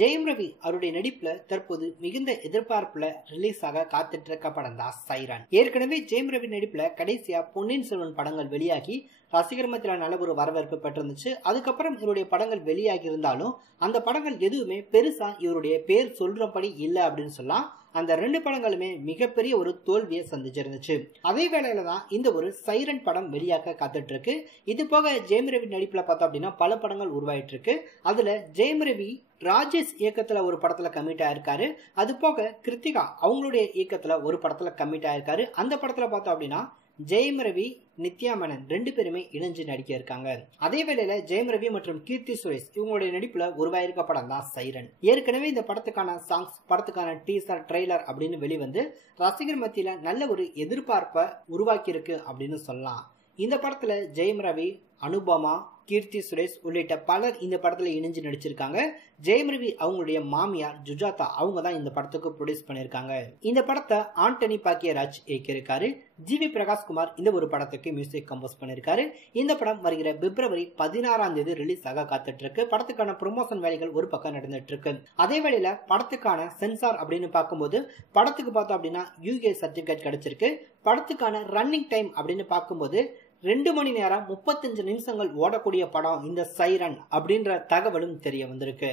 ஜெயம் ரவி அவருடைய நடிப்புல தற்போது மிகுந்த எதிர்பார்ப்புல ரிலீஸ் ஆக காத்துட்டு இருக்க படம் தான் சைரன். ஏற்கனவே ஜெயம் ரவி நடிப்புல கடைசியா பொன்னியின் செல்வன் படங்கள் வெளியாகி ரசிகர் மத்தியில நல்ல ஒரு வரவேற்பு பெற்றிருந்துச்சு. அதுக்கப்புறம் இவருடைய படங்கள் வெளியாகி இருந்தாலும் அந்த படங்கள் எதுவுமே பெருசா இவருடைய பேர் சொல்றபடி இல்ல அப்படின்னு சொல்லலாம். அந்த 2 படங்களுமே மிகப்பெரிய ஒரு தோல்வியை சந்திச்சிருந்துச்சு. அதே வேளையில தான் இந்த ஒரு சைரன் படம் வெளியாக காத்துட்டு இருக்கு. இது போக ஜெயம் ரவி நடிப்புல பார்த்தோம் அப்படின்னா பல படங்கள் உருவாயிட்டு இருக்கு. அதுல ஜெயம் ரவி ராஜேஷ் இயக்கத்துல ஒரு படத்துல கமிட் ஆயிருக்காரு. அது போக கிருத்திகா அவங்களுடைய இயக்கத்துல ஒரு படத்துல கமிட் ஆயிருக்காரு. அந்த படத்துல பார்த்தோம் அப்படின்னா ஜெயம் ரவி, நித்யா மேனன் 2 பேருமே இணைஞ்சு நடிக்க இருக்காங்க. அதே வேளையில ஜெயம் ரவி மற்றும் கீர்த்தி சுரேஷ் இவங்களுடைய நடிப்புல உருவாயிருக்க படம் தான் சைரன். ஏற்கனவே இந்த படத்துக்கான சாங்ஸ், படத்துக்கான டீசர், ட்ரெய்லர் அப்படின்னு வெளிவந்து ரசிகர் மத்தியில நல்ல ஒரு எதிர்பார்ப்பை உருவாக்கி இருக்கு அப்படின்னு சொல்லலாம். இந்த படத்துல ஜெயம் ரவி, அனுபமா, கீர்த்தி சுரேஷ் உள்ளிட்ட பலர் இந்த படத்துல இணைஞ்சு நடிச்சிருக்காங்க. ஜெயம் ரவி அவங்களுடைய மாமியார் ஜுஜாதா அவங்க தான் இந்த படத்துக்கு ப்ரொடியூஸ் பண்ணிருக்காங்க. இந்த படத்தை ஆண்டனி பாக்கியராஜ் இயக்கியிருக்காரு. ஜிவி பிரகாஷ்குமார் இந்த ஒரு படத்துக்கு மியூசிக் கம்போஸ் பண்ணிருக்காரு. இந்த படம் வருகிற பிப்ரவரி 16ஆம் தேதி ரிலீஸ் ஆக காத்துட்டு இருக்கு. படத்துக்கான ப்ரொமோஷன் வேலைகள் ஒரு பக்கம் நடந்துட்டு இருக்கு. அதே வேளையில படத்துக்கான சென்சார் அப்படின்னு பார்க்கும்போது படத்துக்கு பார்த்தோம் அப்படின்னா UA சர்டிபிகேட் கிடைச்சிருக்கு. படத்துக்கான ரன்னிங் டைம் அப்படின்னு பார்க்கும்போது 2 மணி நேரம் 35 நிமிஷங்கள் ஓடக்கூடிய படம் இந்த சைரன் அப்படின்ற தகவலும் தெரிய வந்திருக்கு.